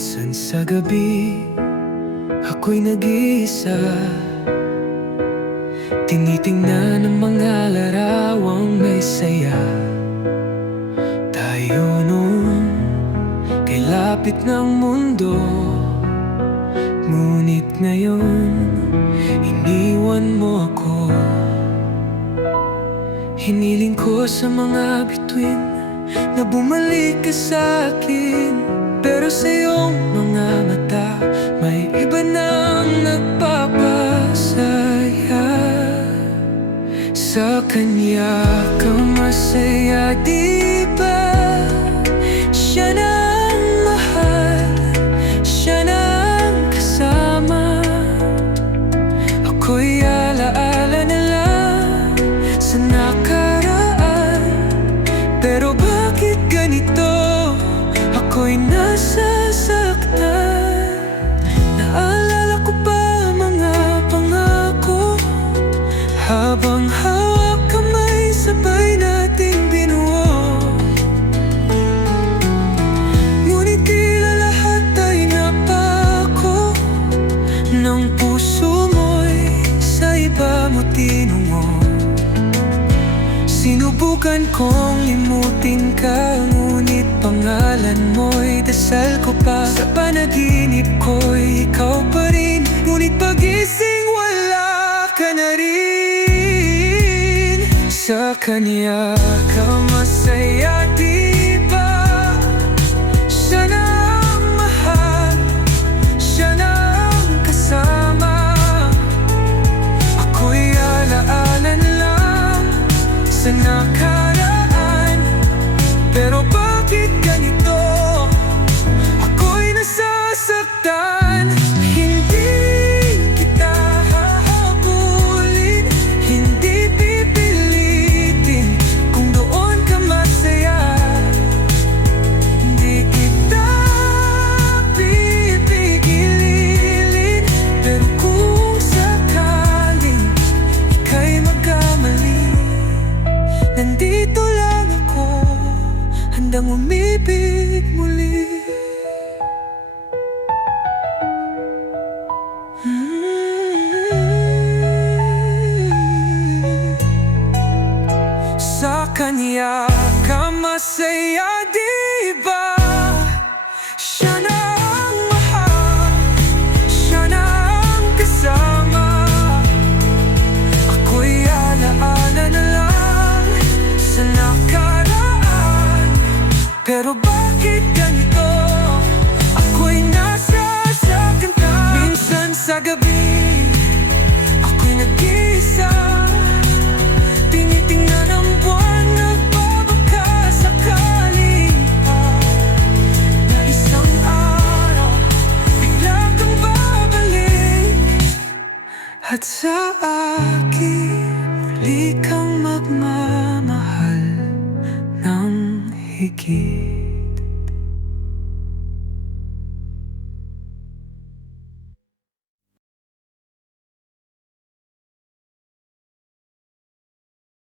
sa gabi Ako'y nag-iisa. Tinitingnan ang mga larawang may saya. Tayo noon Kay lapit ng mundo. Ngunit ngayon Iniwan mo ako. Hiniling ko sa mga bituin Na bumalik ka sa akin Pero sa mga mata May iba nang nagpapasaya. Sa kanya ka masaya, di Sinubukan kong limutin ka Ngunit pangalan mo'y dasal ko pa. Sa panaginip ko'y ikaw pa rin Ngunit pagising wala ka na rin. Sa kanya ka masaya umibig muli Mm. Sa kanya ka masaya, di? Bakit ganito? Ako'y nasasaktan ka Minsan sa gabi Ako'y nag-iisa. Tinitingnan ang buwan Nagbabaka sakaling pa Na isang araw Bigla kang babalik. At sa akin, muli kang magmamahal ng higit